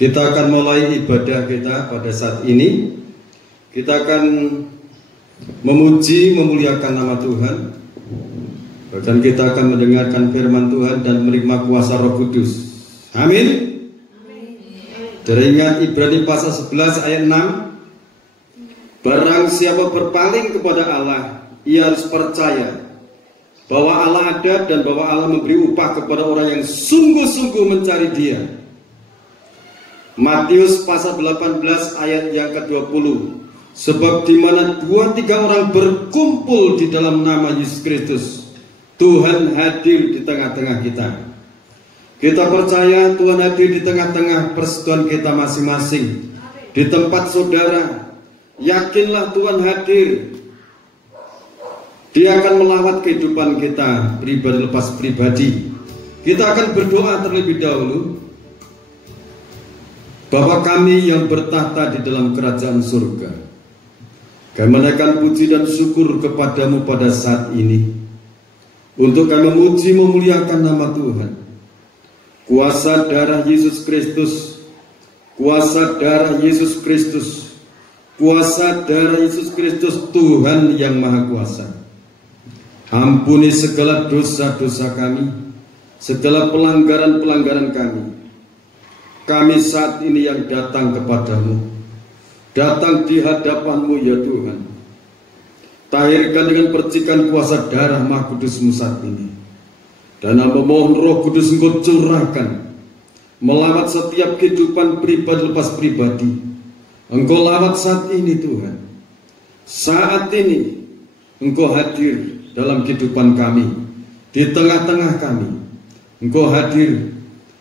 Kita akan mulai ibadah kita pada saat ini. Kita akan memuji, memuliakan nama Tuhan. Bahkan kita akan mendengarkan firman Tuhan dan menerima kuasa Roh Kudus. Amin. Teringat Ibrani pasal 11 ayat 6. Barang siapa berpaling kepada Allah, ia harus percaya bahwa Allah ada dan bahwa Allah memberi upah kepada orang yang sungguh-sungguh mencari Dia. Matius pasal 18 ayat yang ke-20. Sebab di mana 2-3 orang berkumpul di dalam nama Yesus Kristus, Tuhan hadir di tengah-tengah kita. Kita percaya Tuhan hadir di tengah-tengah persekutuan kita masing-masing. Di tempat saudara, yakinlah Tuhan hadir. Dia akan melawat kehidupan kita pribadi lepas pribadi. Kita akan berdoa terlebih dahulu. Bapa kami yang bertahta di dalam kerajaan surga, kami menaikkan puji dan syukur kepadamu pada saat ini, untuk kami memuji memuliakan nama Tuhan. Kuasa darah Yesus Kristus, kuasa darah Yesus Kristus, kuasa darah Yesus Kristus, Tuhan yang Maha Kuasa. Ampuni segala dosa-dosa kami, segala pelanggaran-pelanggaran kami. Kami saat ini yang datang kepadamu, datang di hadapanmu ya Tuhan. Tahirkan dengan percikan kuasa darah Maha Kudus-Mu saat ini. Dan memohon Roh Kudus Engkau curahkan, melawat setiap kehidupan pribadi lepas pribadi. Engkau lawat saat ini Tuhan. Saat ini Engkau hadir dalam kehidupan kami, di tengah-tengah kami. Engkau hadir,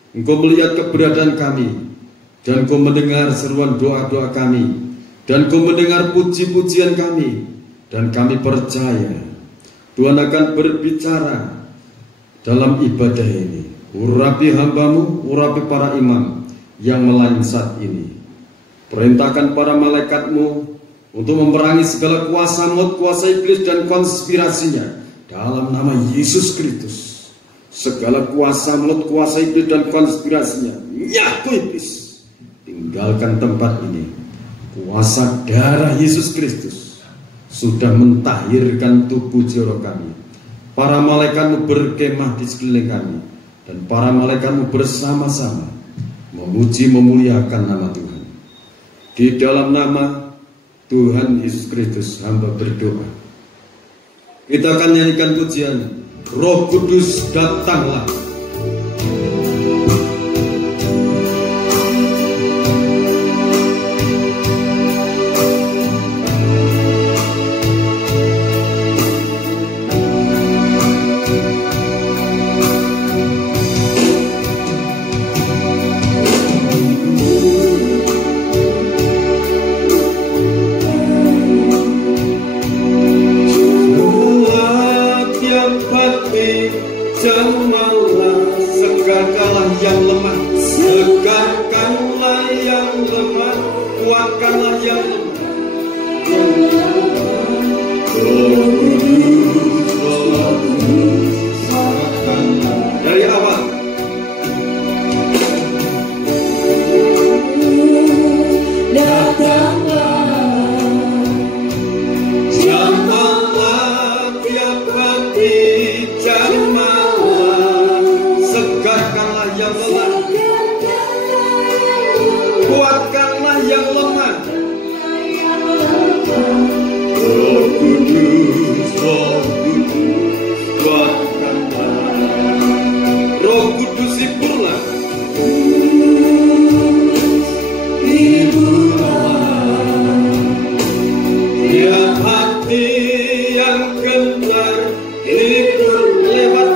Engkau melihat keberadaan kami, dan Engkau mendengar seruan doa-doa kami, dan Engkau mendengar puji-pujian kami, dan kami percaya Tuhan akan berbicara dalam ibadah ini. Urapi hamba-Mu, urapi para imam yang melayani saat ini. Perintahkan para malaikat-Mu untuk memerangi segala kuasa maut, kuasa iblis dan konspirasinya dalam nama Yesus Kristus. Segala kuasa maut, kuasa iblis dan konspirasinya, nyaku iblis, tinggalkan tempat ini. Kuasa darah Yesus Kristus sudah mentahirkan tubuh jiwa kami. Para malaikat-Mu berkemah di sekeliling kami, dan para malaikat-Mu bersama-sama memuji memuliakan nama Tuhan. Di dalam nama Tuhan Yesus Kristus hamba berdoa. Kita akan nyanyikan pujian Roh Kudus datanglah. Hati yang gentar hidup lewat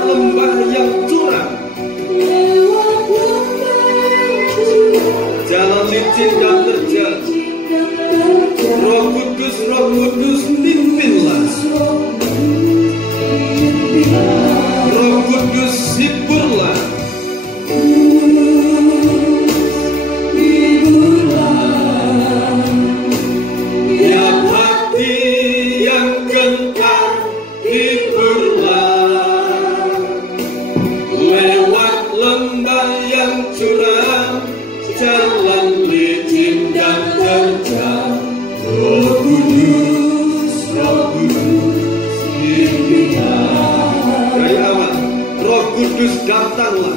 Kudus datanglah,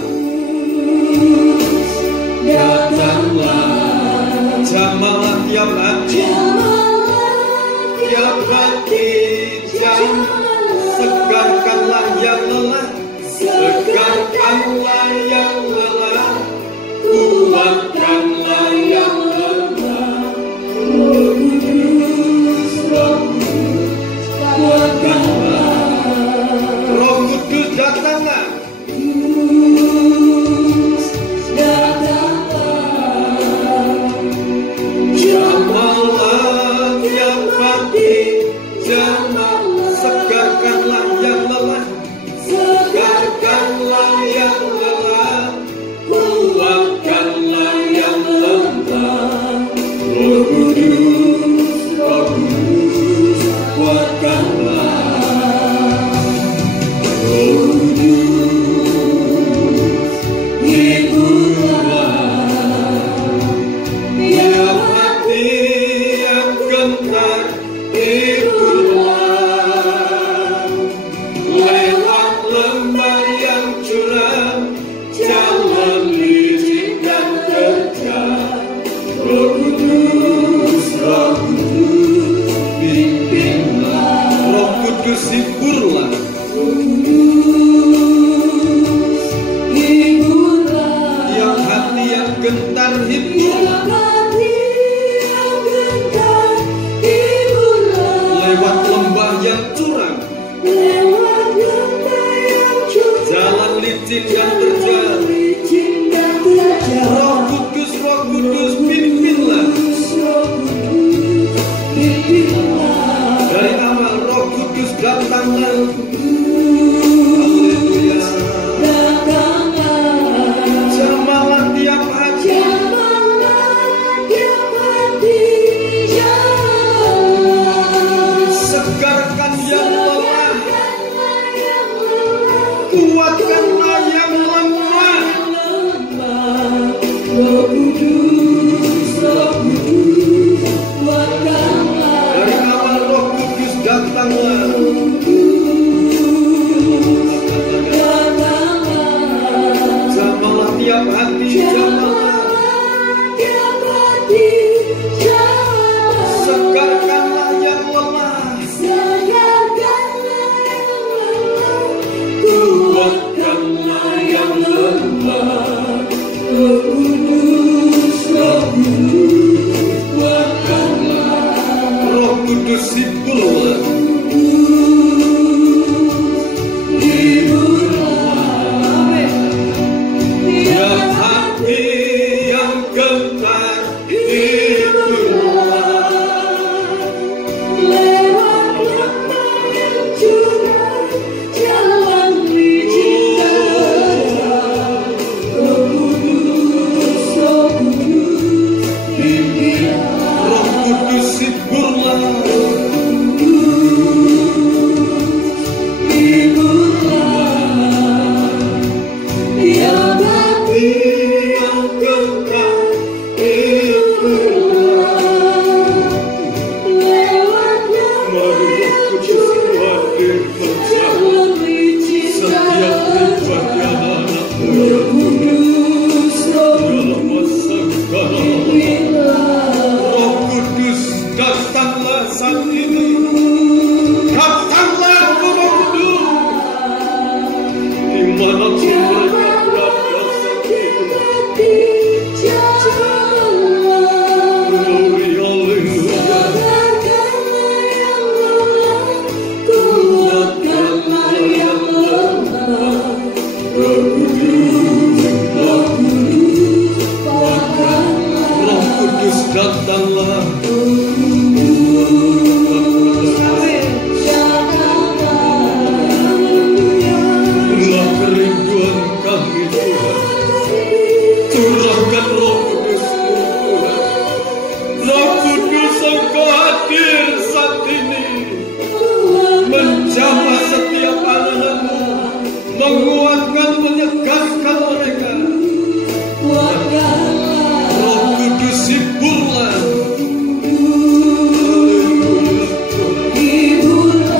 jamalah tiap hati, tiap hati, segarkanlah yang lelah, segarkanlah yang lelah, kuatkanlah yang lemah. Roh Kudus, kuatkanlah. Roh Kudus datanglah, jamalah tiap hati, segarkanlah yang lelah, segarkanlah yang lelah, kuatkanlah yang lemah. Roh Kudus, kuatkanlah. Roh Kudus, hiburlah tiap hati yang gentar, hiburlah lewat lembah yang curam, jalan licin dan terjal. Roh Kudus, pimpinlah. Roh Kudus, hiburlah. Tiap hati yang gentar, hiburlah lewat lembah yang curam, jalan licin dan terjal. Roh Kudus, pimpinlah. Dari awal Roh Kudus datanglah. Haleluya. Jamalah tiap hati, segarkan yang lelah, kuatkanlah yang lemah. Roh Kudus, kuatkanlah. Dari awal Roh Kudus datanglah. Jamalah tiap hati, segarkanlah yang lemah, kuatkanlah yang lemah. Roh Kudus, kuatkanlah. Roh Kudus, hiburlah. Tiap hati yang gentar, hiburlah lewat lembah yang curam, jalan licin terjal. Roh Kudus, pimpinlah. Roh Kudus, hiburlah. Tiap hati yang gentar, hiburlah lewat lembah yang curam, jalan licin setiap pribadi anak-anakmu. Roh Kudus, Roh Kudus datanglah saat ini. Datanglah Roh Kudus, dimanapun mereka berada saat ini. Glory, haleluya. Kuatkanlah yang lemah. Roh Kudus, datanglah. Inilah kerinduan kami, Tuhan. Curahkan Roh Kudus, Tuhan. Roh Kudus, Engkau hadir saat ini, menjamah setiap anak-anakmu, menguatkan, menyegarkan mereka. Roh Kudus, hiburlah. Hiburlah.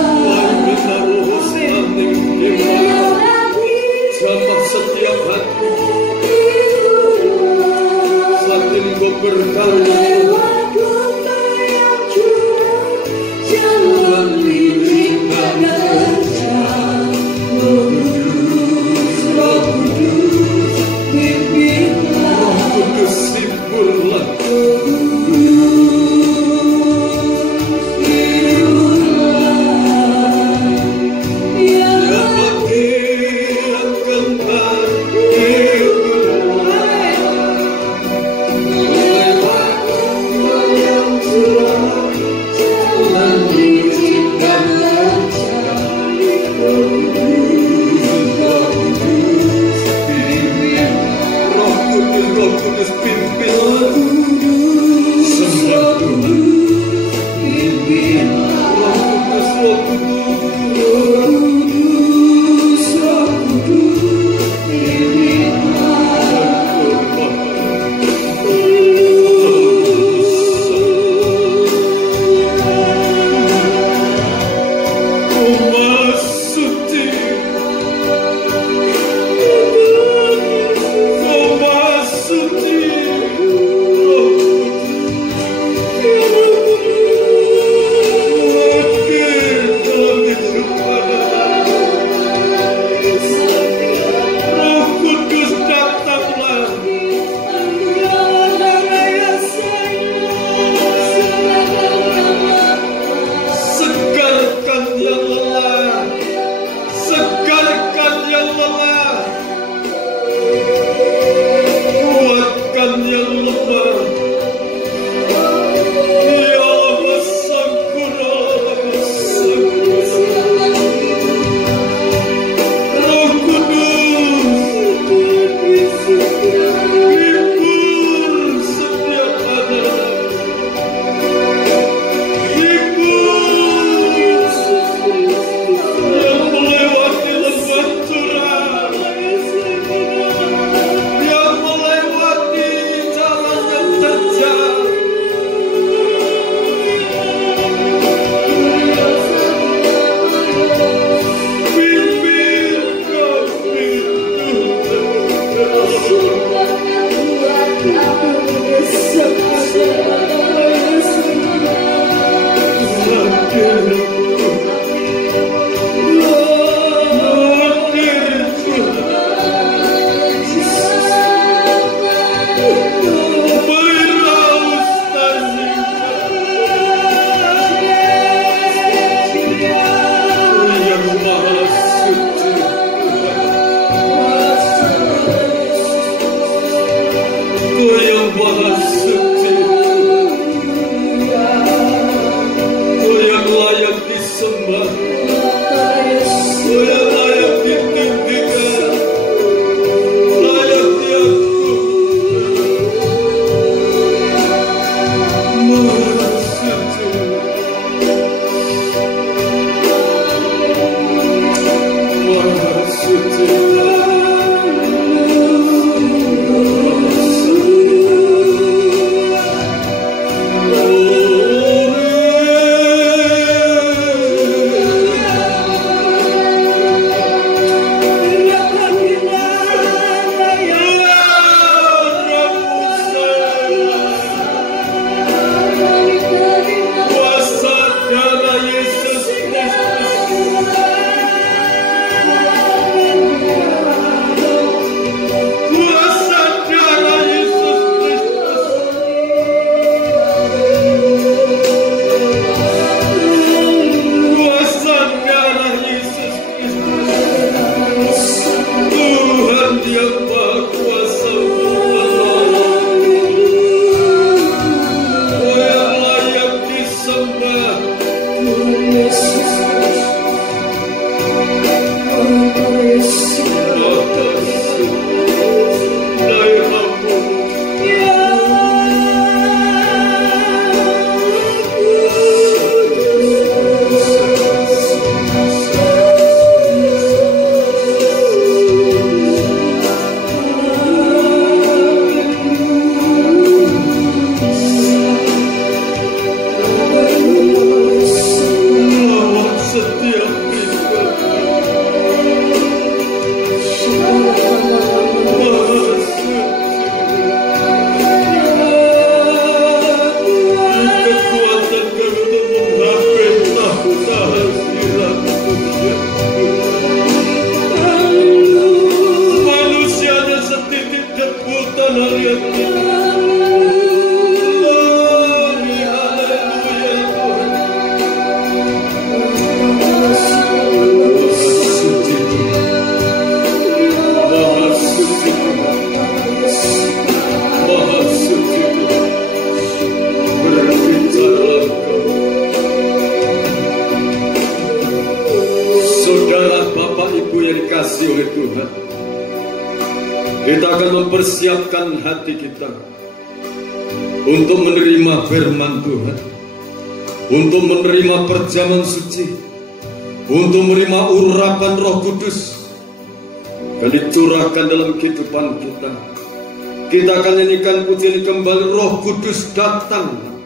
dikasih oleh Tuhan, kita akan mempersiapkan hati kita untuk menerima firman Tuhan, untuk menerima perjamuan suci, untuk menerima urapan Roh Kudus yang dicurahkan dalam kehidupan kita. Kita akan nyanyikan pujian kembali, Roh Kudus datang.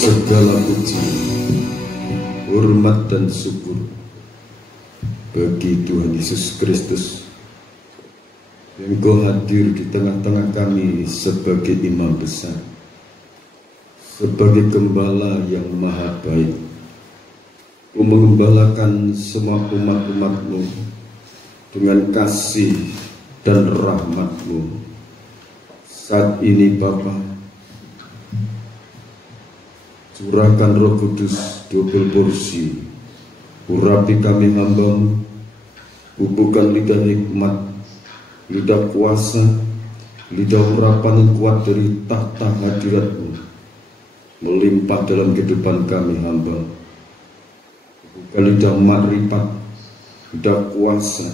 Segala puji, hormat dan syukur bagi Tuhan Yesus Kristus yang Engkau hadir di tengah-tengah kami sebagai imam besar, sebagai gembala yang maha baik, mengembalakan semua umat-umat-Mu dengan kasih dan rahmat-Mu. Saat ini Bapa, curahkan Roh Kudus double porsi, urapi kami hamba-Mu, bubuhkan lidah hikmat, lidah kuasa, lidah urapan yang kuat dari tahta hadirat-Mu, melimpah dalam kehidupan kami hamba. Bukan lidah makrifat, lidah kuasa,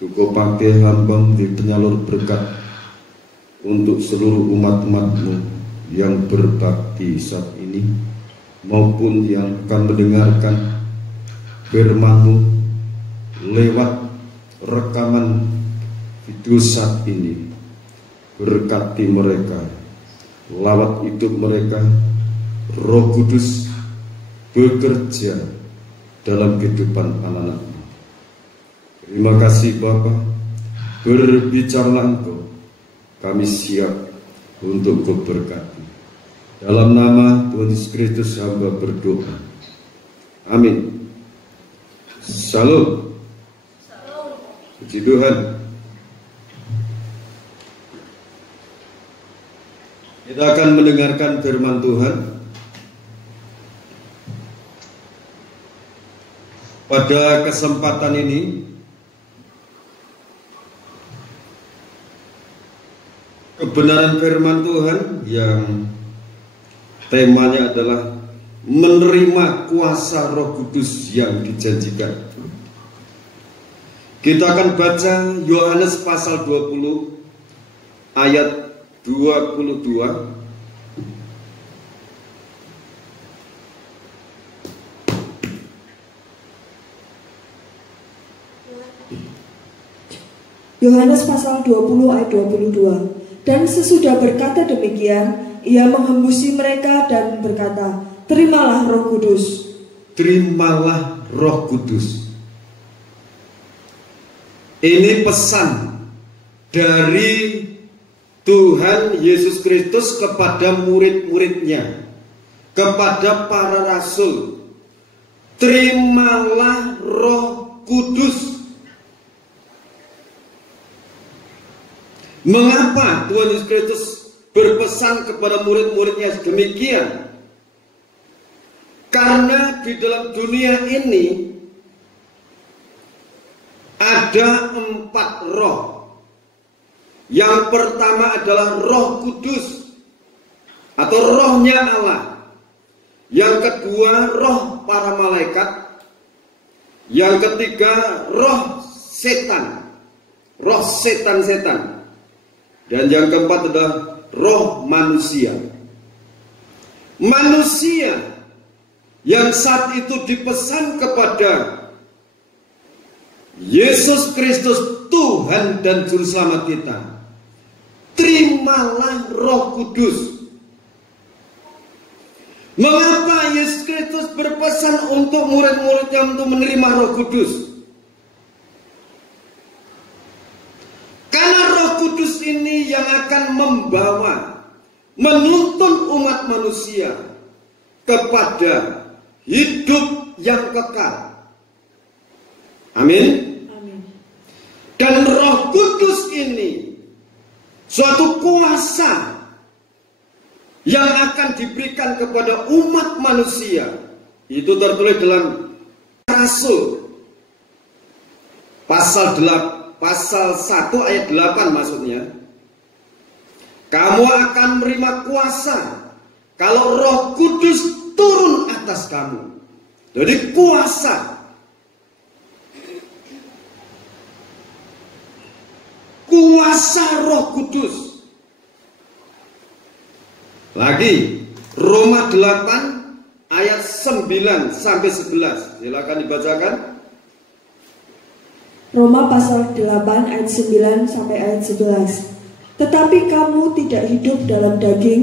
Kau pakai hamba menjadi penyalur berkat untuk seluruh umat-umat-Mu yang berbakti saat ini maupun yang akan mendengarkan firman-Mu lewat rekaman video saat ini. Berkati mereka, lawat hidup mereka, Roh Kudus bekerja dalam kehidupan anak-anak-Mu. Terima kasih Bapa, berbicaralah Engkau, kami siap untuk Kau berkati. Dalam nama Tuhan Yesus Kristus hamba berdoa. Amin. Shalom. Puji Tuhan. Kita akan mendengarkan firman Tuhan pada kesempatan ini. Kebenaran firman Tuhan yang temanya adalah menerima kuasa Roh Kudus yang dijanjikan. Kita akan baca Yohanes pasal 20 ayat 22. Yohanes pasal 20 ayat 22. Dan sesudah berkata demikian, ia menghembusi mereka dan berkata, terimalah Roh Kudus. Terimalah Roh Kudus. Ini pesan dari Tuhan Yesus Kristus kepada murid-muridnya, kepada para rasul. Terimalah Roh Kudus. Mengapa Tuhan Yesus Kristus berpesan kepada murid-muridnya demikian? Karena di dalam dunia ini ada 4 roh. Yang pertama adalah Roh Kudus atau rohnya Allah. Yang kedua roh para malaikat. Yang ketiga roh setan. Roh setan-setan. Dan yang keempat adalah roh manusia. Manusia yang saat itu dipesan kepada Yesus Kristus Tuhan dan Juru Selamat kita, terimalah Roh Kudus. Mengapa Yesus Kristus berpesan untuk murid-muridnya untuk menerima Roh Kudus? Karena Roh Kudus ini yang akan membawa, menuntun umat manusia kepada hidup yang kekal. Amin. Dan Roh Kudus ini suatu kuasa yang akan diberikan kepada umat manusia. Itu tertulis dalam Rasul pasal 1 ayat 8 maksudnya. Kamu akan menerima kuasa kalau Roh Kudus turun atas kamu. Jadi kuasa Roh Kudus. Lagi Roma 8 ayat 9 sampai 11. Silakan dibacakan. Roma pasal 8 ayat 9 sampai ayat 11. Tetapi kamu tidak hidup dalam daging,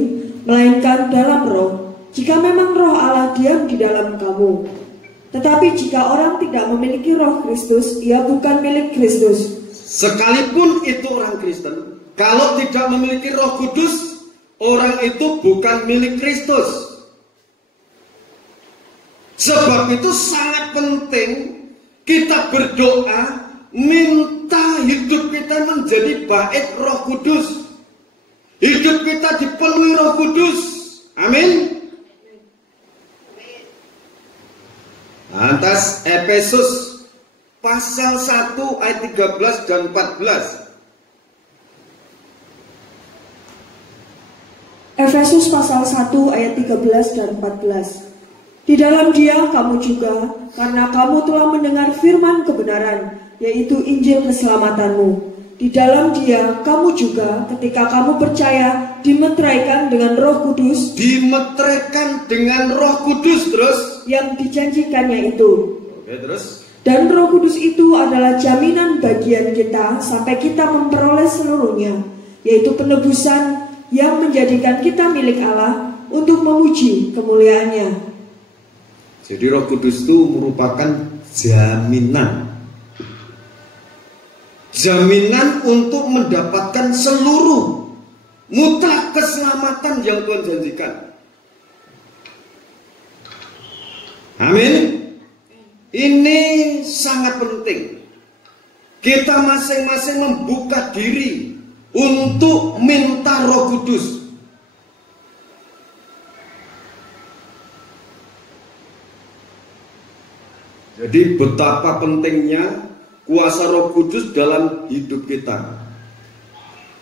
melainkan dalam roh, jika memang roh Allah diam di dalam kamu. Tetapi jika orang tidak memiliki Roh Kristus, ia bukan milik Kristus. Sekalipun itu orang Kristen, kalau tidak memiliki Roh Kudus, orang itu bukan milik Kristus. Sebab itu sangat penting kita berdoa, minta hidup kita menjadi bait Roh Kudus. Hidup kita dipenuhi Roh Kudus. Amin. Lantas Efesus pasal 1 ayat 13 dan 14. Efesus pasal 1 ayat 13 dan 14. Di dalam Dia kamu juga, karena kamu telah mendengar firman kebenaran, yaitu Injil keselamatanmu. Di dalam Dia kamu juga, ketika kamu percaya, dimeteraikan dengan Roh Kudus. Dimeteraikan dengan Roh Kudus terus yang dijanjikannya itu. Oke, terus. Dan Roh Kudus itu adalah jaminan bagian kita sampai kita memperoleh seluruhnya, yaitu penebusan yang menjadikan kita milik Allah untuk memuji kemuliaannya. Jadi Roh Kudus itu merupakan jaminan. Jaminan untuk mendapatkan seluruh mutlak keselamatan yang Tuhan janjikan. Amin. Ini sangat penting. Kita masing-masing membuka diri untuk minta Roh Kudus. Jadi betapa pentingnya kuasa Roh Kudus dalam hidup kita.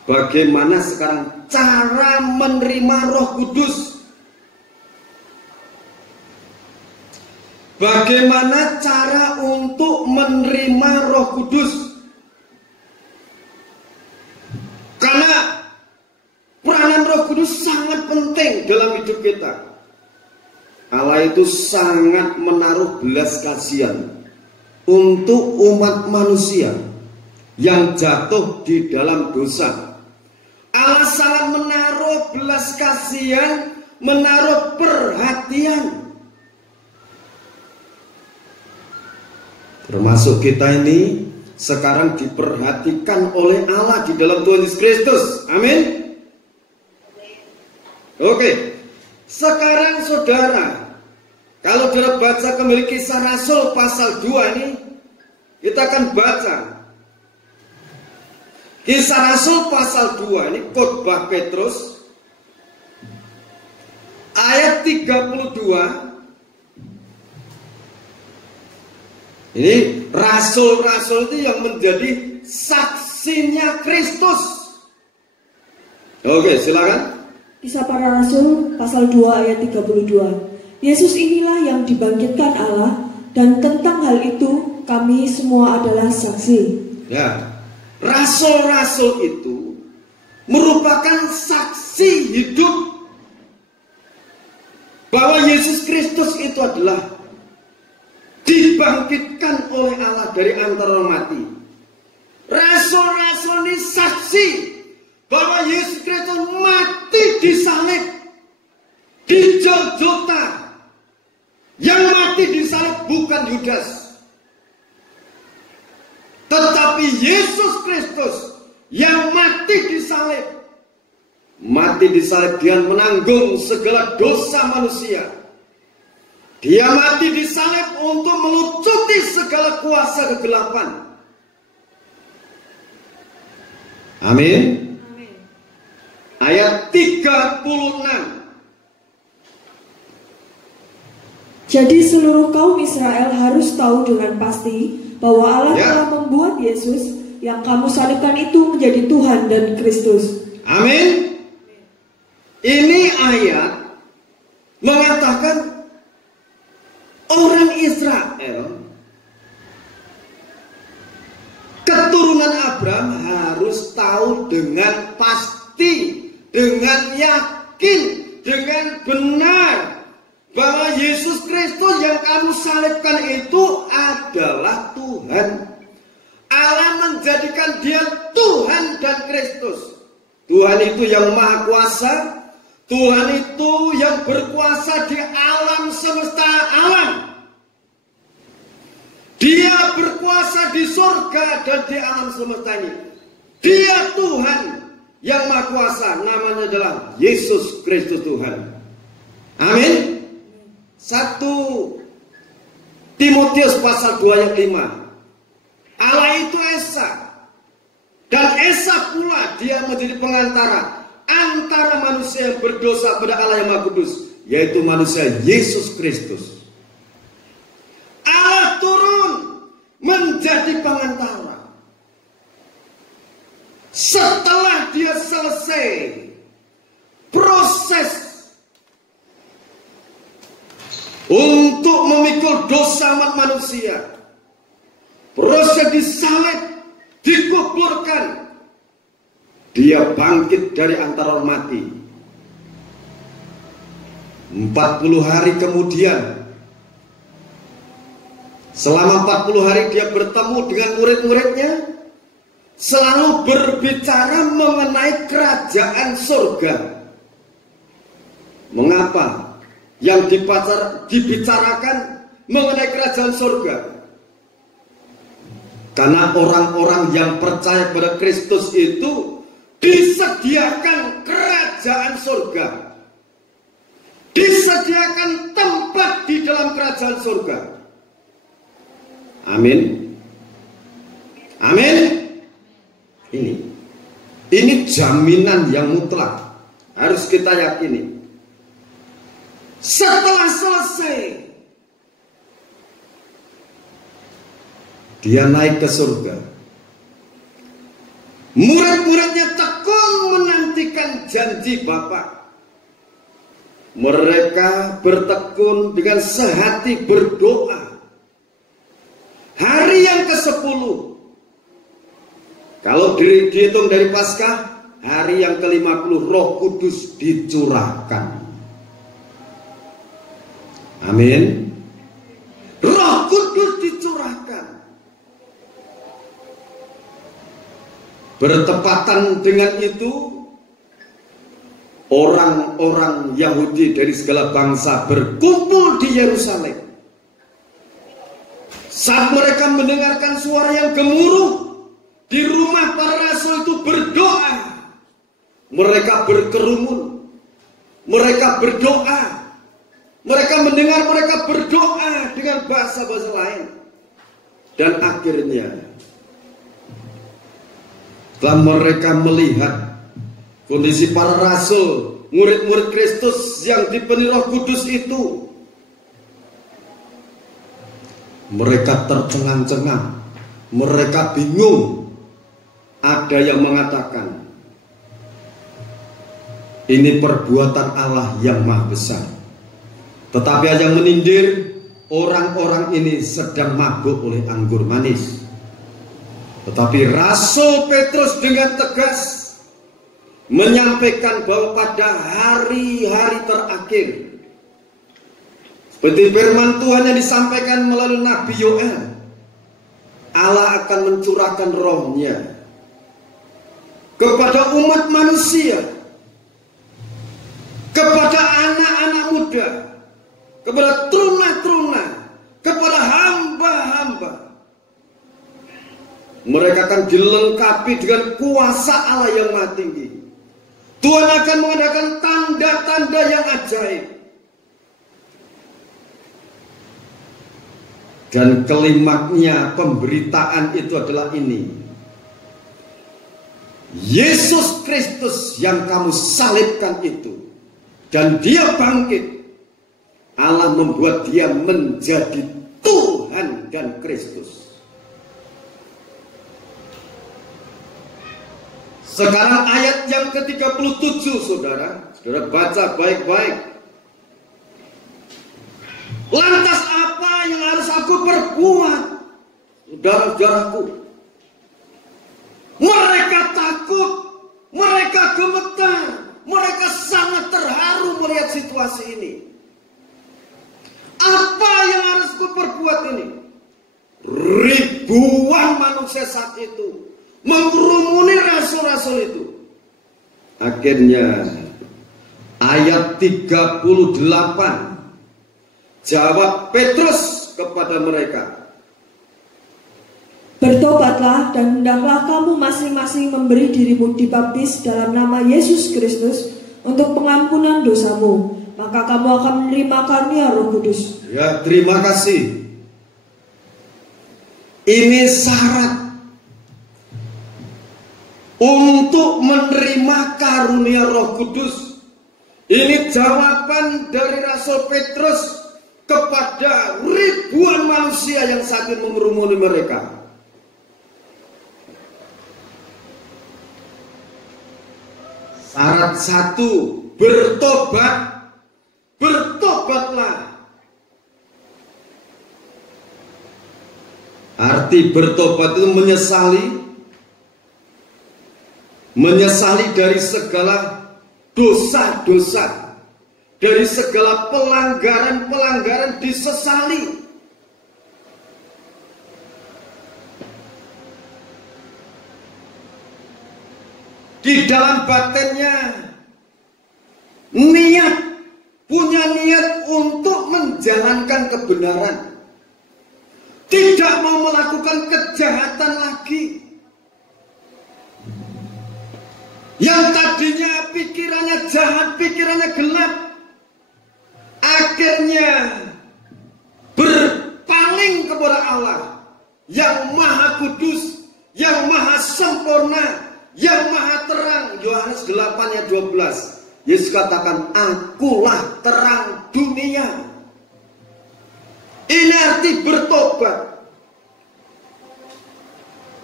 Bagaimana sekarang cara menerima Roh Kudus? Bagaimana cara untuk menerima Roh Kudus? Karena peranan Roh Kudus sangat penting dalam hidup kita. Allah itu sangat menaruh belas kasihan untuk umat manusia yang jatuh di dalam dosa, Allah sangat menaruh belas kasihan, menaruh perhatian. Termasuk kita ini sekarang diperhatikan oleh Allah di dalam Tuhan Yesus Kristus. Amin. Oke. Sekarang saudara, kalau saudara baca kembali Kisah Rasul pasal 2 ini, kita akan baca Kisah Rasul pasal 2 ini, khotbah Petrus ayat 32. Ini rasul-rasul itu yang menjadi saksinya Kristus. Oke, silakan. Kisah Para Rasul pasal 2 ayat 32. Yesus inilah yang dibangkitkan Allah, dan tentang hal itu kami semua adalah saksi. Ya, rasul-rasul itu merupakan saksi hidup bahwa Yesus Kristus itu adalah dibangkitkan oleh Allah dari antara orang mati. Rasul-rasul ini saksi bahwa Yesus Kristus mati disalib di Golgota. Yang mati disalib bukan Yudas, tetapi Yesus Kristus yang mati disalib. Mati disalib, dia menanggung segala dosa manusia. Dia mati disalib untuk melucuti segala kuasa kegelapan. Amin. Amin. Ayat 36. Jadi seluruh kaum Israel harus tahu dengan pasti bahwa Allah telah membuat Yesus yang kamu salibkan itu menjadi Tuhan dan Kristus. Amin. Ini ayat mengatakan orang Israel, keturunan Abraham harus tahu dengan pasti, dengan yakin, dengan benar bahwa Yesus Kristus yang kamu salibkan itu adalah Tuhan. Allah menjadikan dia Tuhan dan Kristus. Tuhan itu yang maha kuasa, Tuhan itu yang berkuasa di alam semesta alam. Dia berkuasa di surga dan di alam semesta ini. Dia Tuhan yang maha kuasa, namanya adalah Yesus Kristus Tuhan. Amin. 1 Timotius pasal 2 ayat 5. Allah itu Esa, dan Esa pula dia menjadi pengantara antara manusia yang berdosa pada Allah yang Maha Kudus, yaitu manusia Yesus Kristus. Allah turun menjadi pengantara setelah dia selesai proses untuk memikul dosa umat manusia. Proses disalib, dikuburkan, dia bangkit dari antara orang mati. 40 hari kemudian, selama 40 hari dia bertemu dengan murid-muridnya, selalu berbicara mengenai kerajaan surga. Mengapa yang dibicarakan mengenai kerajaan surga? Karena orang-orang yang percaya pada Kristus itu disediakan kerajaan surga, disediakan tempat di dalam kerajaan surga. Amin. Amin. Ini jaminan yang mutlak, harus kita yakini. Setelah selesai, dia naik ke surga. Murid-muridnya tekun menantikan janji Bapa. Mereka bertekun dengan sehati berdoa. Hari yang ke-10, kalau dihitung dari Paskah, hari yang ke-50 Roh Kudus dicurahkan. Amin. Roh Kudus dicurahkan. Bertepatan dengan itu, orang-orang Yahudi dari segala bangsa berkumpul di Yerusalem. Saat mereka mendengarkan suara yang gemuruh di rumah para rasul itu berdoa. Mereka berkerumun, mereka berdoa, mereka mendengar, mereka berdoa dengan bahasa-bahasa lain. Dan akhirnya setelah mereka melihat kondisi para rasul, murid-murid Kristus yang dipenuhi Roh Kudus itu, mereka tercengang-cengang, mereka bingung. Ada yang mengatakan, ini perbuatan Allah yang maha besar. Tetapi ada yang menindir, orang-orang ini sedang mabuk oleh anggur manis. Tetapi Rasul Petrus dengan tegas menyampaikan bahwa pada hari-hari terakhir, seperti firman Tuhan yang disampaikan melalui Nabi Yoel, Allah akan mencurahkan rohnya kepada umat manusia, kepada anak-anak muda, kepada teruna-teruna, kepada hamba-hamba. Mereka akan dilengkapi dengan kuasa Allah yang maha tinggi. Tuhan akan mengadakan tanda-tanda yang ajaib. Dan klimaknya pemberitaan itu adalah ini: Yesus Kristus yang kamu salibkan itu, dan dia bangkit. Allah membuat dia menjadi Tuhan dan Kristus. Sekarang ayat yang ke-37, saudara baca baik-baik. Lantas apa yang harus aku perbuat, saudara-saudaraku? Mereka takut, mereka gemetar, mereka sangat terharu melihat situasi ini. Apa yang harus aku perbuat ini? Ribuan manusia saat itu mengerumuni rasul-rasul itu. Akhirnya ayat 38, jawab Petrus kepada mereka, bertobatlah dan hendaklah kamu masing-masing memberi dirimu dibaptis dalam nama Yesus Kristus untuk pengampunan dosamu, maka kamu akan menerima karunia Roh Kudus. Ya, terima kasih. Ini syarat untuk menerima karunia Roh Kudus. Ini jawaban dari Rasul Petrus kepada ribuan manusia yang saat ini mengerumuni mereka. Syarat satu, bertobat. Bertobatlah. Arti bertobat itu menyesali dari segala dosa-dosa, dari segala pelanggaran-pelanggaran disesali. Di dalam batinnya punya niat untuk menjalankan kebenaran, tidak mau melakukan kejahatan lagi. Yang tadinya pikirannya jahat, pikirannya gelap, akhirnya berpaling kepada Allah yang maha kudus, yang maha sempurna, yang maha terang. Yohanes 8 ayat 12, Yesus katakan, akulah terang dunia. Ini arti bertobat.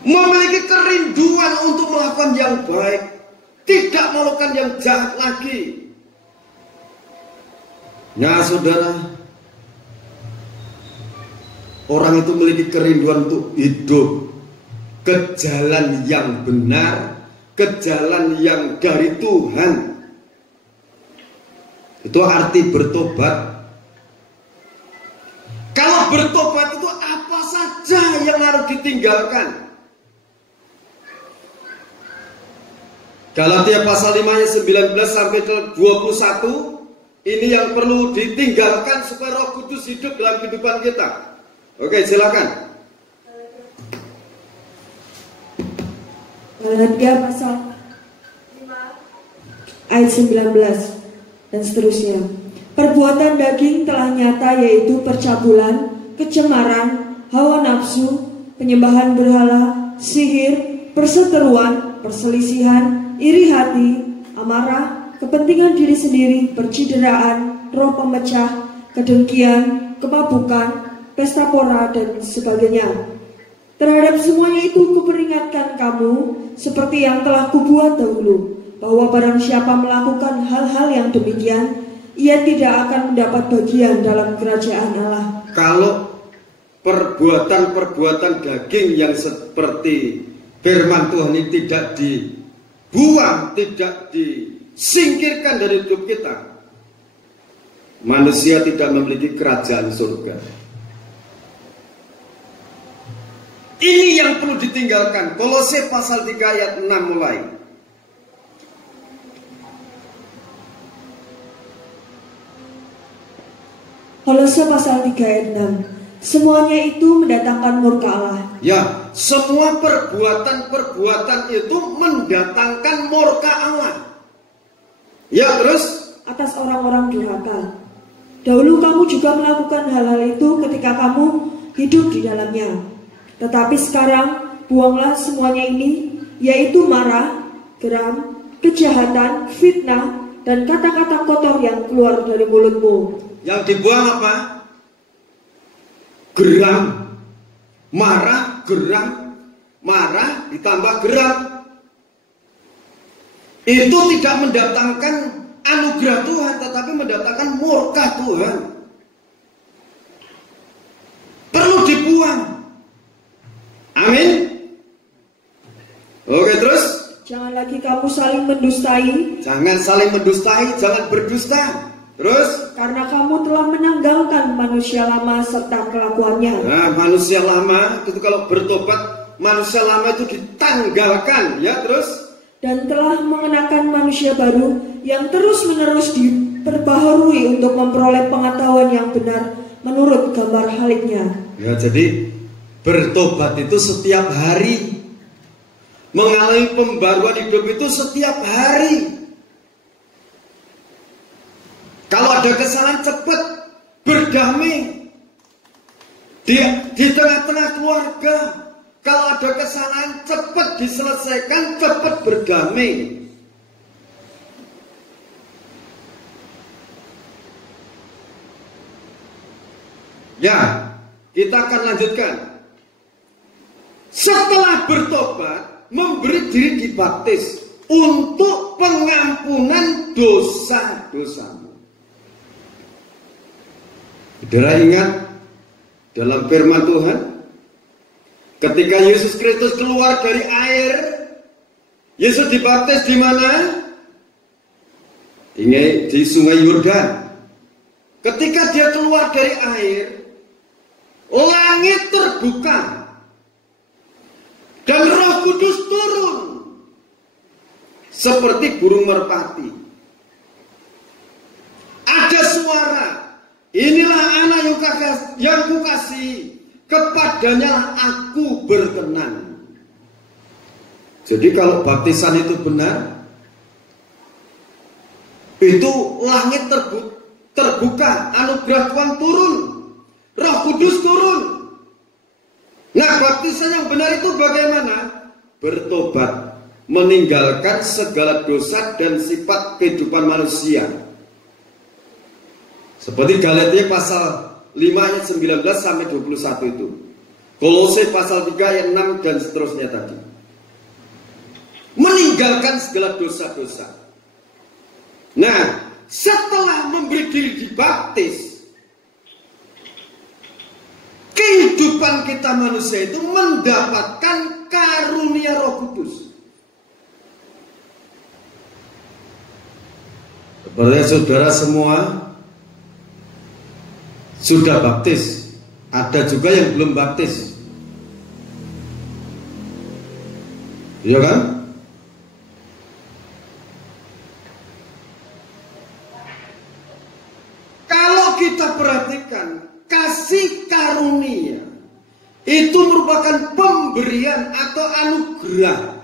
Memiliki kerinduan untuk melakukan yang baik, tidak melakukan yang jahat lagi. Nah saudara, orang itu memiliki kerinduan untuk hidup ke jalan yang benar, ke jalan yang dari Tuhan. Itu arti bertobat. Kalau bertobat itu apa saja yang harus ditinggalkan? Galatia pasal 5 ayat 19 sampai 21. Ini yang perlu ditinggalkan supaya Roh Kudus hidup dalam kehidupan kita. Oke, silakan. Galatia pasal 5 ayat 19 dan seterusnya. Perbuatan daging telah nyata, yaitu percabulan, kecemaran, hawa nafsu, penyembahan berhala, sihir, perseteruan, perselisihan, iri hati, amarah, kepentingan diri sendiri, percideraan, roh pemecah, kedengkian, kemabukan, pesta pora, dan sebagainya. Terhadap semuanya itu kuperingatkan kamu, seperti yang telah kubuat dahulu, bahwa barang siapa melakukan hal-hal yang demikian, ia tidak akan mendapat bagian dalam kerajaan Allah. Kalau perbuatan-perbuatan daging yang seperti firman Tuhan ini tidak dibuang, tidak disingkirkan dari hidup kita, manusia tidak memiliki kerajaan surga. Ini yang perlu ditinggalkan. Kolose pasal 3 ayat 6 mulai. Kolose pasal 3 ayat 6. Semuanya itu mendatangkan murka Allah. Ya, semua perbuatan-perbuatan itu mendatangkan murka Allah. Ya, terus atas orang-orang durhaka. Dahulu kamu juga melakukan hal-hal itu ketika kamu hidup di dalamnya. Tetapi sekarang buanglah semuanya ini, yaitu marah, geram, kejahatan, fitnah, dan kata-kata kotor yang keluar dari mulutmu. Yang dibuang apa? Geram, marah, geram, marah ditambah geram. Itu tidak mendatangkan anugerah Tuhan, tetapi mendatangkan murka Tuhan. Perlu dibuang. Amin. Oke, terus jangan lagi kamu saling mendustai. Jangan saling mendustai, jangan berdusta. Terus karena kamu telah menanggalkan manusia lama serta kelakuannya. Nah, manusia lama itu kalau bertobat, manusia lama itu ditanggalkan, ya. Terus dan telah mengenakan manusia baru yang terus-menerus diperbaharui untuk memperoleh pengetahuan yang benar menurut gambar haliknya. Ya, jadi bertobat itu setiap hari, mengalami pembaruan hidup itu setiap hari. Kalau ada kesalahan cepat berdamai di tengah-tengah keluarga. Kalau ada kesalahan cepat diselesaikan, cepat berdamai. Ya, kita akan lanjutkan. Setelah bertobat, memberi diri dibaptis untuk pengampunan dosa-dosamu. Saudara ingat dalam firman Tuhan, ketika Yesus Kristus keluar dari air, Yesus dibaptis di mana? Ini di Sungai Yordan. Ketika dia keluar dari air, langit terbuka dan Roh Kudus turun seperti burung merpati. Ada suara, inilah anak yang kukasihi, kepadanya aku berkenan. Jadi kalau baptisan itu benar, itu langit terbuka, anugerah Tuhan turun, Roh Kudus turun. Nah, baptisan yang benar itu bagaimana? Bertobat, meninggalkan segala dosa dan sifat kehidupan manusia. Seperti Galatia pasal 5 ayat 19 sampai 21 itu. Kolose pasal 3 ayat 6 dan seterusnya tadi. Meninggalkan segala dosa-dosa. Nah, setelah memberi diri dibaptis, kehidupan kita manusia itu mendapatkan karunia Roh Kudus. Seperti saudara semua sudah baptis, ada juga yang belum baptis, ya kan? perhatikan, kasih karunia itu merupakan pemberian atau anugerah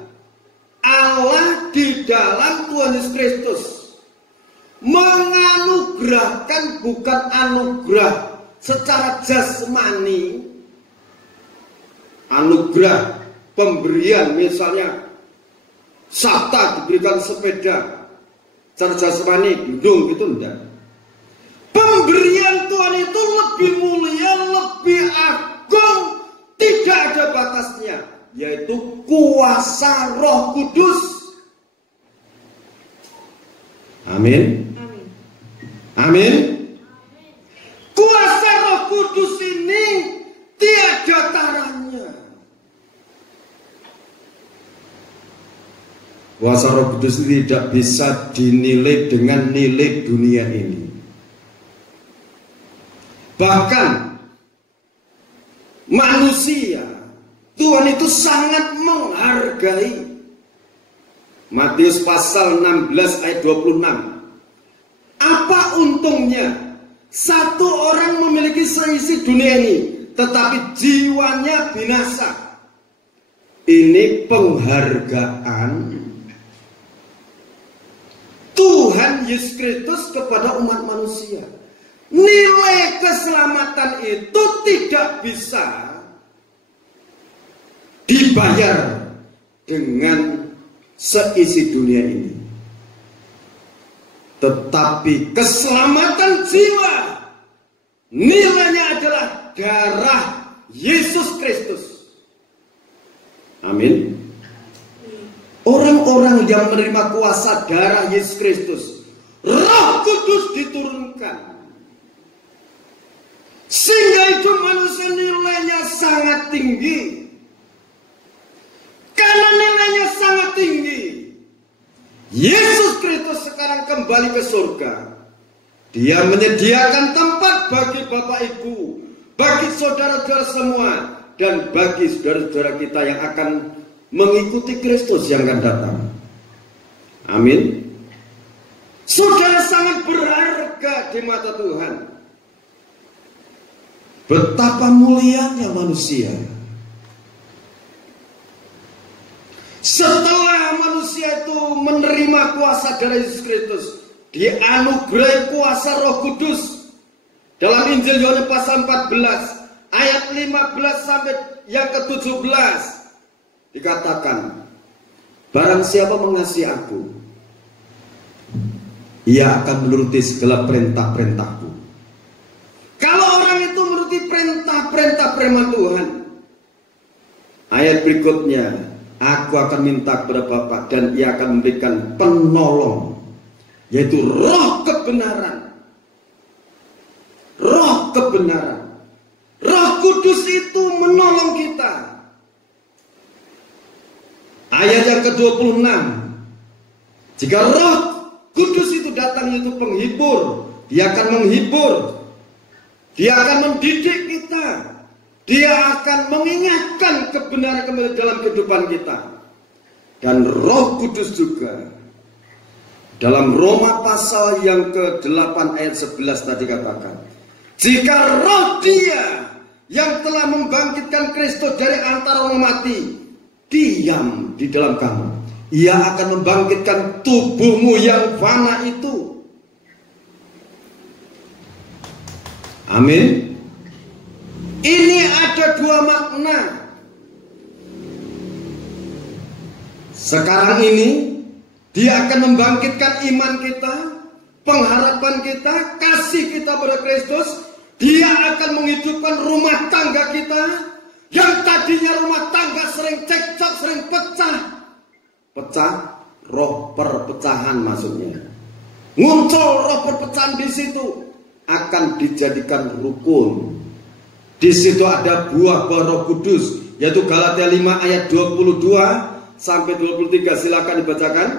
Allah di dalam Tuhan Yesus Kristus. Menganugerahkan bukan anugerah secara jasmani. Anugerah pemberian, misalnya Sabta diberikan sepeda secara jasmani, gedung, gitu enggak. Pemberian Tuhan itu lebih mulia, lebih agung, tidak ada batasnya, yaitu kuasa Roh Kudus. Amin. Amin. Kuasa Roh Kudus ini tiada taranya. Kuasa Roh Kudus tidak bisa dinilai dengan nilai dunia ini. Bahkan manusia, Tuhan itu sangat menghargai. Matius pasal 16 ayat 26. Apa untungnya satu orang memiliki seisi dunia ini, tetapi jiwanya binasa? Ini penghargaan Tuhan Yesus Kristus kepada umat manusia. Nilai keselamatan itu tidak bisa dibayar dengan seisi dunia ini. Tetapi keselamatan jiwa nilainya adalah darah Yesus Kristus. Amin. Orang-orang yang menerima kuasa darah Yesus Kristus, Roh Kudus diturunkan, sehingga itu manusia nilainya sangat tinggi. Karena nilainya sangat tinggi, Yesus Kristus sekarang kembali ke surga. Dia menyediakan tempat bagi Bapak Ibu, bagi saudara-saudara semua, dan bagi saudara-saudara kita yang akan mengikuti Kristus yang akan datang. Amin. Saudara sangat berharga di mata Tuhan. Betapa mulianya manusia. Setelah manusia itu menerima kuasa dari Yesus Kristus, dianugerahi kuasa Roh Kudus. Dalam Injil Yohanes pasal 14 ayat 15 sampai yang ke-17 dikatakan, barang siapa mengasihi aku, ia akan menuruti segala perintah-perintahku. Kalau orang itu menuruti perintah-perintah firman Tuhan, ayat berikutnya, aku akan minta kepada Bapa dan ia akan memberikan penolong, yaitu Roh kebenaran. Roh kebenaran. Roh Kudus itu menolong kita. Ayat yang ke-26, jika Roh Kudus itu datang, itu penghibur, dia akan menghibur, dia akan mendidik kita, dia akan mengingatkan kebenaran kembali dalam kehidupan kita. Dan Roh Kudus juga dalam Roma pasal yang ke-8 ayat 11 tadi katakan, jika Roh Dia yang telah membangkitkan Kristus dari antara orang mati diam di dalam kamu, Ia akan membangkitkan tubuhmu yang fana itu. Amin. Ini ada dua makna. Sekarang ini Dia akan membangkitkan iman kita, pengharapan kita, kasih kita pada Kristus. Dia akan menghidupkan rumah tangga kita yang tadinya rumah tangga sering cekcok, sering pecah, roh perpecahan maksudnya. Muncul roh perpecahan di situ, akan dijadikan rukun. Di situ ada buah-buah Roh Kudus, yaitu Galatia 5 ayat 22 sampai 23. Silakan dibacakan.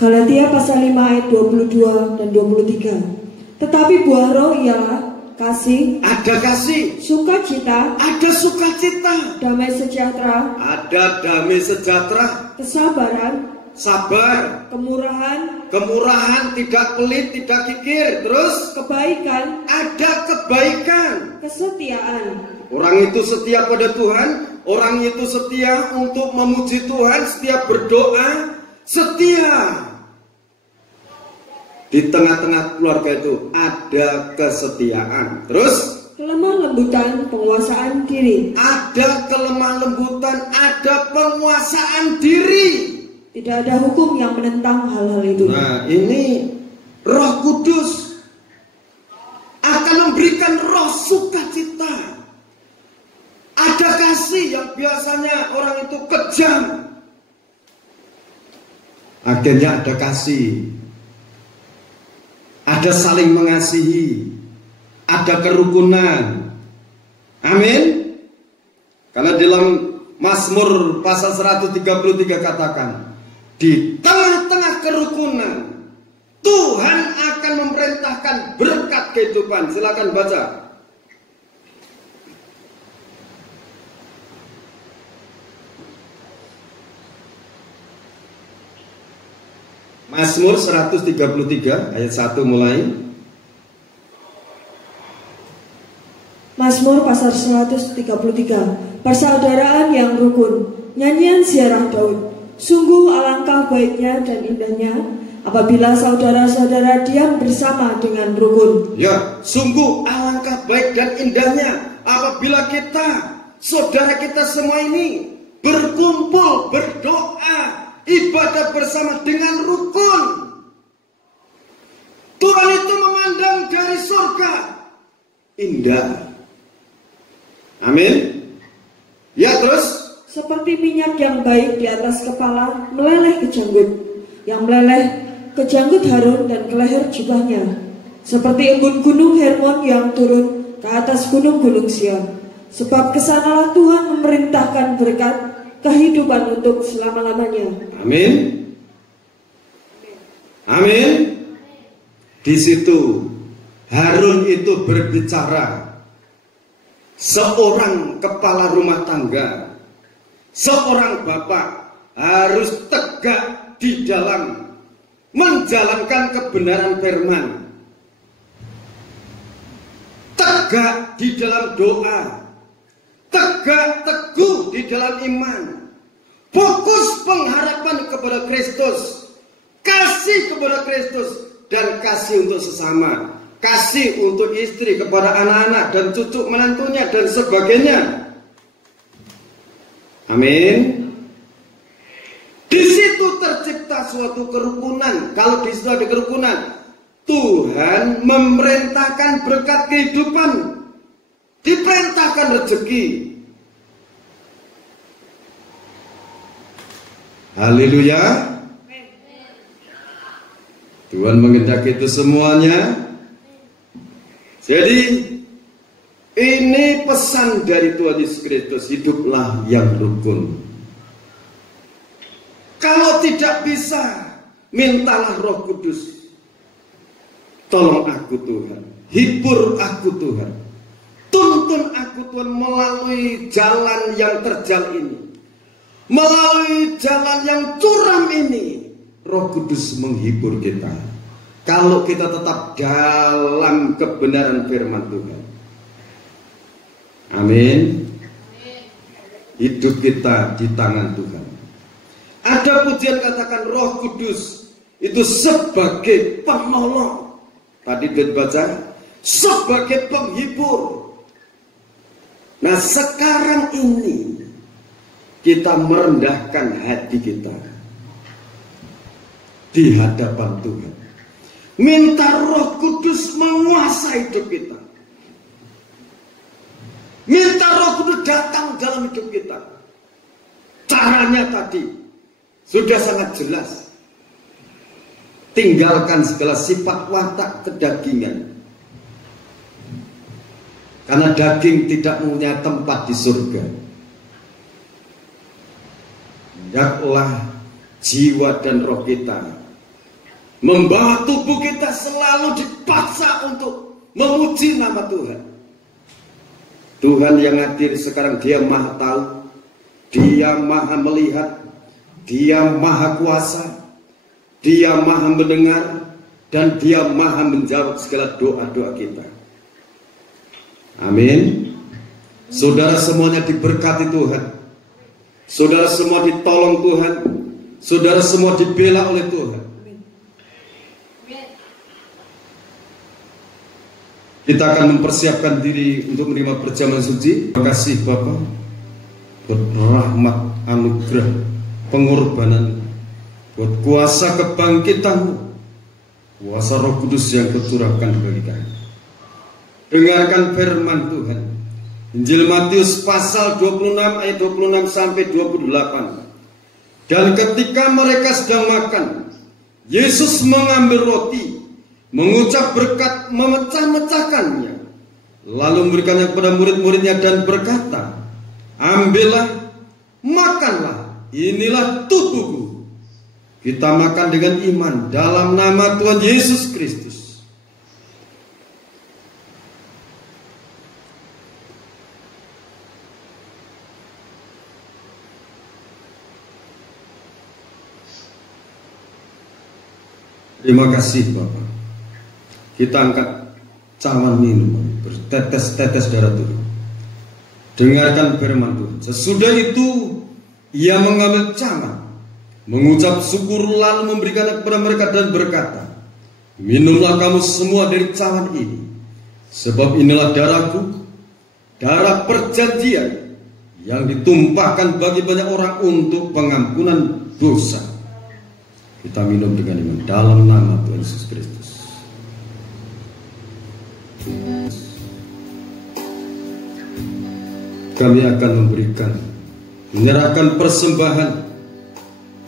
Galatia pasal 5 ayat 22 dan 23. Tetapi buah roh ialah kasih, ada kasih, sukacita, ada sukacita, damai sejahtera, ada damai sejahtera, kesabaran, sabar, kemurahan, tidak pelit, tidak kikir, terus kebaikan, ada kebaikan. kesetiaan. Orang itu setia pada Tuhan, orang itu setia untuk memuji Tuhan, setia berdoa, setia. Di tengah-tengah keluarga itu ada kesetiaan. Terus Kelemah lembutan, penguasaan diri. ada kelemah lembutan, ada penguasaan diri. Tidak ada hukum yang menentang hal-hal itu. Nah, ini Roh Kudus akan memberikan roh sukacita. Ada kasih yang biasanya orang itu kejam. Akhirnya ada kasih. Ada saling mengasihi. Ada kerukunan. Amin. Karena dalam Mazmur pasal 133 katakan, di tengah-tengah kerukunan Tuhan akan memerintahkan berkat kehidupan. Silakan baca. Mazmur 133 ayat 1 mulai. Mazmur pasal 133. Persaudaraan yang rukun. Nyanyian ziarah Daud. Sungguh alangkah baiknya dan indahnya apabila saudara-saudara diam bersama dengan rukun. Ya, sungguh alangkah baik dan indahnya apabila kita, saudara kita semua ini berkumpul, berdoa, ibadah bersama dengan rukun. Tuhan itu memandang dari surga indah. Amin. Ya, terus Seperti minyak yang baik di atas kepala meleleh ke janggut, yang meleleh ke janggut Harun dan ke leher jubahnya. Seperti embun gunung Hermon yang turun ke atas gunung-gunung Sion. Sebab kesanalah Tuhan memerintahkan berkat kehidupan untuk selama-lamanya. amin. Amin. Di situ Harun itu berbicara, seorang kepala rumah tangga, seorang bapak harus tegak di dalam menjalankan kebenaran firman, tegak di dalam doa, tegak teguh di dalam iman, fokus pengharapan kepada Kristus, kasih kepada Kristus, dan kasih untuk sesama, kasih untuk istri, kepada anak-anak dan cucu menantunya dan sebagainya. Amin. Di situ tercipta suatu kerukunan. Kalau di situ ada kerukunan, Tuhan memerintahkan berkat kehidupan, diperintahkan rezeki. Haleluya. Tuhan mengendaki itu semuanya. Jadi ini pesan dari Tuhan Yesus Kristus, hiduplah yang rukun. Kalau tidak bisa, mintalah Roh Kudus. Tolong aku Tuhan, hibur aku Tuhan, tuntun aku Tuhan melalui jalan yang terjal ini, melalui jalan yang curam ini. Roh Kudus menghibur kita kalau kita tetap dalam kebenaran firman Tuhan. Amin. Hidup kita di tangan Tuhan. Ada pujian katakan Roh Kudus itu sebagai penolong. Tadi dibaca sebagai penghibur. Nah, sekarang ini kita merendahkan hati kita di hadapan Tuhan. Minta Roh Kudus menguasai hidup kita. Minta Roh Kudus datang dalam hidup kita. Caranya tadi sudah sangat jelas. Tinggalkan segala sifat watak kedagingan. Karena daging tidak punya tempat di surga. Hendaklah jiwa dan roh kita membawa tubuh kita selalu dipaksa untuk memuji nama Tuhan. Tuhan yang hadir sekarang, Dia maha tahu, Dia maha melihat, Dia maha kuasa, Dia maha mendengar, dan Dia maha menjawab segala doa-doa kita. Amin. Saudara semuanya diberkati Tuhan. Saudara semua ditolong Tuhan. Saudara semua dibela oleh Tuhan. Kita akan mempersiapkan diri untuk menerima perjamuan suci. Terima kasih Bapa buat rahmat, anugerah, pengorbanan, buat kuasa kebangkitan-Mu, kuasa Roh Kudus yang Kau-curahkan bagi kami. Dengarkan firman Tuhan. Injil Matius pasal 26 ayat 26 sampai 28. Dan ketika mereka sedang makan, Yesus mengambil roti, mengucap berkat, memecah-mecahkannya, lalu memberikannya kepada murid-muridnya dan berkata, ambillah, makanlah, inilah tubuhku. Kita makan dengan iman dalam nama Tuhan Yesus Kristus. Terima kasih Bapak. Kita angkat cawan minum, bertetes-tetes darah turun. Dengarkan firman Tuhan. Sesudah itu Ia mengambil cawan, mengucap syukur, lalu memberikannya kepada mereka dan berkata, minumlah kamu semua dari cawan ini, sebab inilah darahku, darah perjanjian yang ditumpahkan bagi banyak orang untuk pengampunan dosa. Kita minum dengan iman dalam nama Tuhan Yesus Kristus. Kami akan menyerahkan persembahan,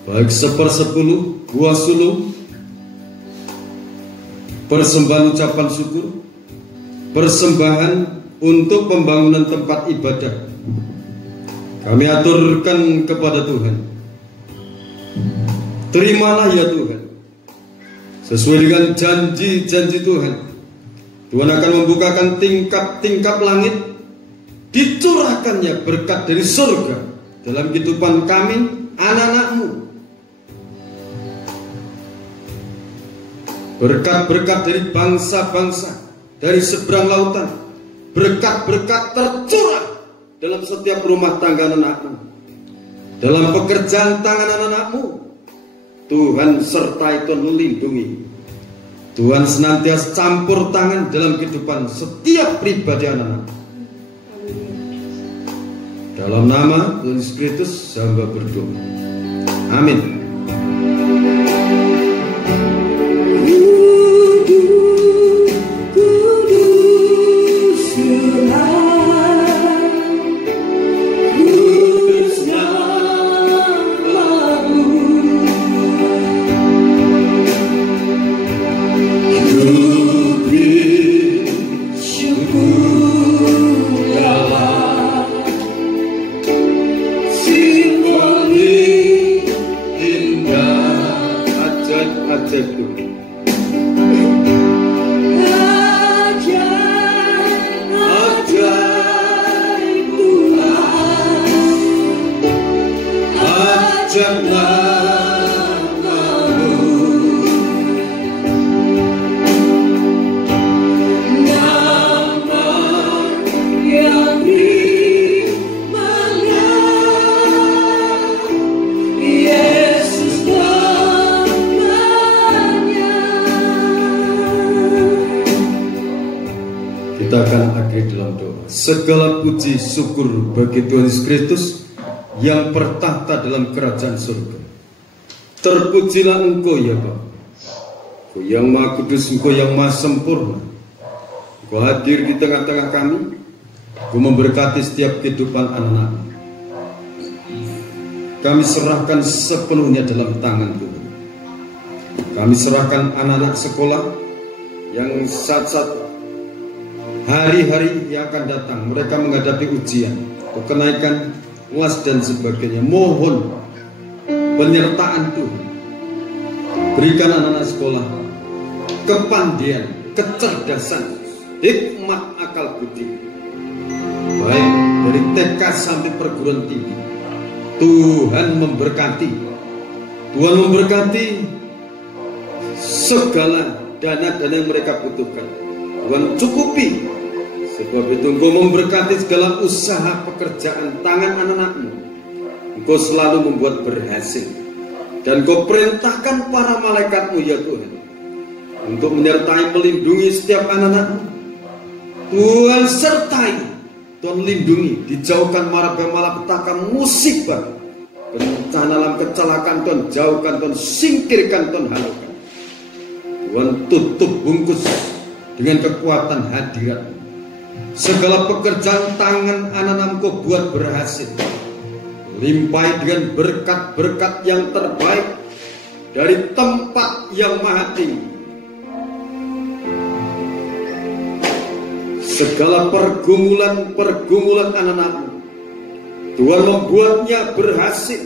baik 1/10 buah sulung, persembahan ucapan syukur, persembahan untuk pembangunan tempat ibadah. Kami aturkan kepada Tuhan. Terimalah ya Tuhan, sesuai dengan janji-janji Tuhan. Tuhan akan membukakan tingkap-tingkap langit, dicurahkannya berkat dari surga dalam kehidupan kami, anak-anak-Mu. Berkat-berkat dari bangsa-bangsa, dari seberang lautan, berkat-berkat tercurah dalam setiap rumah tangga anak-anak-Mu, dalam pekerjaan tangan anak-anak-Mu. Tuhan sertai, Tuhan melindungi. Tuhan senantiasa campur tangan dalam kehidupan setiap pribadi anak-anak. Dalam nama Yesus Kristus hamba berdoa. Amin. Segala puji syukur bagi Tuhan Yesus Kristus yang bertahta dalam kerajaan surga. Terpujilah Engkau ya Bapa, Engkau yang Maha Kudus, Engkau yang Maha Sempurna. Engkau hadir di tengah-tengah kami, Engkau memberkati setiap kehidupan anak-anak. Kami serahkan sepenuhnya dalam tangan Tuhan. Kami serahkan anak-anak sekolah yang saat-saat hari-hari yang akan datang, mereka menghadapi ujian, kenaikan UAS dan sebagainya. Mohon penyertaan Tuhan. Berikan anak-anak sekolah kepandian, kecerdasan, hikmat akal budi, baik dari TK sampai perguruan tinggi. Tuhan memberkati, Tuhan memberkati segala dana-dana yang mereka butuhkan. Tuhan cukupi. Sebab itu Engkau memberkati segala usaha pekerjaan tangan anak-anakmu. Engkau selalu membuat berhasil. Dan Engkau perintahkan para malaikatmu ya Tuhan, untuk menyertai melindungi setiap anak-anakmu. Tuhan sertai, Tuhan lindungi, dijauhkan malapetaka, musibah, bencana alam, kecelakaan. Tuhan jauhkan, Tuhan singkirkan, Tuhan halukan. Tuhan tutup bungkus dengan kekuatan hadirat. Segala pekerjaan tangan anak-anak Engkau buat berhasil. Limpahi dengan berkat-berkat yang terbaik dari tempat yang maha tinggi. Segala pergumulan anak-anakmu, Tuhan membuatnya berhasil.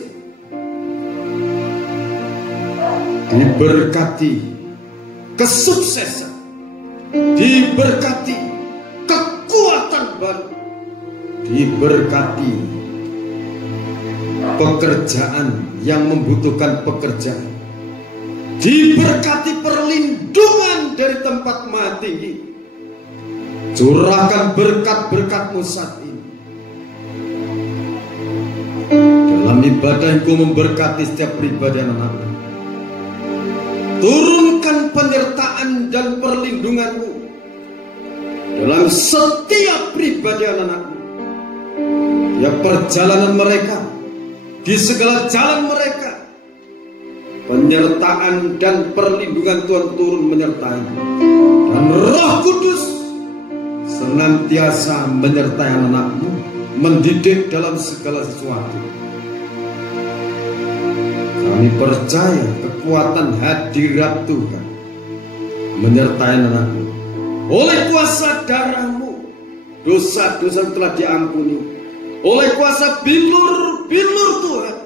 Diberkati kesuksesan, diberkati kekuatan baru, diberkati pekerjaan yang membutuhkan pekerjaan, diberkati perlindungan dari tempat maha tinggi. Curahkan berkat-berkat-Mu saat ini. Dalam ibadah Engkau memberkati setiap pribadi anak-anak. Turunkan penyertaan dan perlindungan-Mu dalam setiap pribadi anak-anak-Mu. Ya, perjalanan mereka, di segala jalan mereka, penyertaan dan perlindungan Tuhan turun menyertai. Dan Roh Kudus senantiasa menyertai anak-anak-Mu, mendidik dalam segala sesuatu. Kami percaya kekuatan hadirat Tuhan menyertai anak-anak-Mu. Oleh kuasa darah-Mu, dosa-dosa telah diampuni. Oleh kuasa bilur-bilur Tuhan,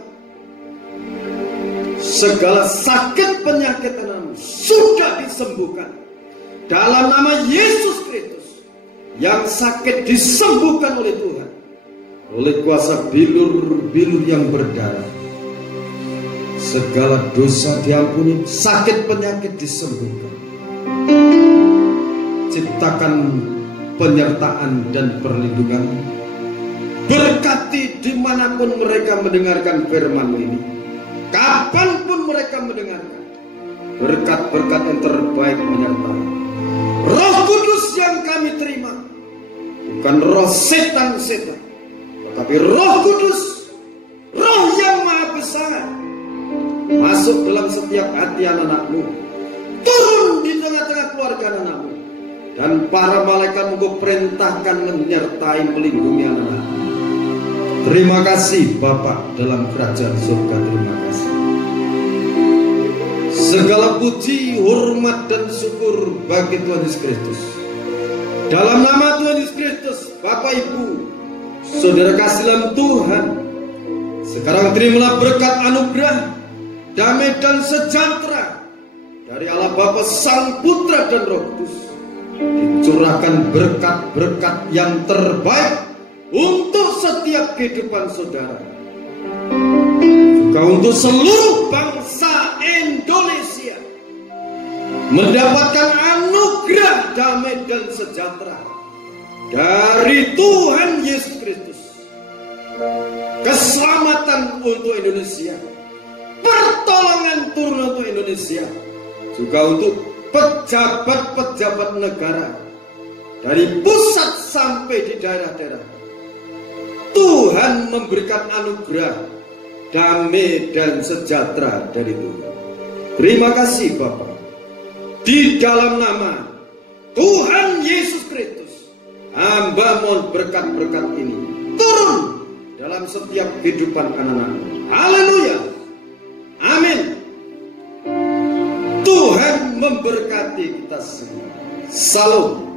segala sakit penyakit anak-anak-Mu sudah disembuhkan. Dalam nama Yesus Kristus, yang sakit disembuhkan oleh Tuhan, oleh kuasa bilur-bilur yang berdarah. Segala dosa diampuni, sakit penyakit disembuhkan. Ciptakan penyertaan dan perlindungan. Berkati dimanapun mereka mendengarkan firman-Mu ini, kapanpun mereka mendengarkan. Berkat-berkat yang terbaik menyertai. Roh Kudus yang kami terima, bukan roh setan-setan, tetapi Roh Kudus, Roh yang maha besar, masuk dalam setiap hati anak-anak-Mu, turun di tengah-tengah keluarga anak-anak-Mu, dan para malaikat Engkau perintahkan menyertai melindungi anak-anak-Mu. Terima kasih Bapa dalam kerajaan surga. Terima kasih. Segala puji, hormat, dan syukur bagi Tuhan Yesus Kristus. Dalam nama Tuhan Yesus Kristus, Bapak Ibu, saudara kasih dalam Tuhan, sekarang terimalah berkat anugerah, damai dan sejahtera dari Allah Bapa, Sang Putra dan Roh Kudus. Dicurahkan berkat-berkat yang terbaik untuk setiap kehidupan saudara, juga untuk seluruh bangsa Indonesia, mendapatkan anugerah damai dan sejahtera dari Tuhan Yesus Kristus. Keselamatan untuk Indonesia, pertolongan turun untuk Indonesia, juga untuk pejabat-pejabat negara dari pusat sampai di daerah-daerah. Tuhan memberikan anugerah damai dan sejahtera dari Tuhan. Terima kasih Bapa. Di dalam nama Tuhan Yesus Kristus, hamba mohon berkat-berkat ini turun dalam setiap kehidupan anak-anak. Haleluya. Amin. Tuhan memberkati kita semua. Salam.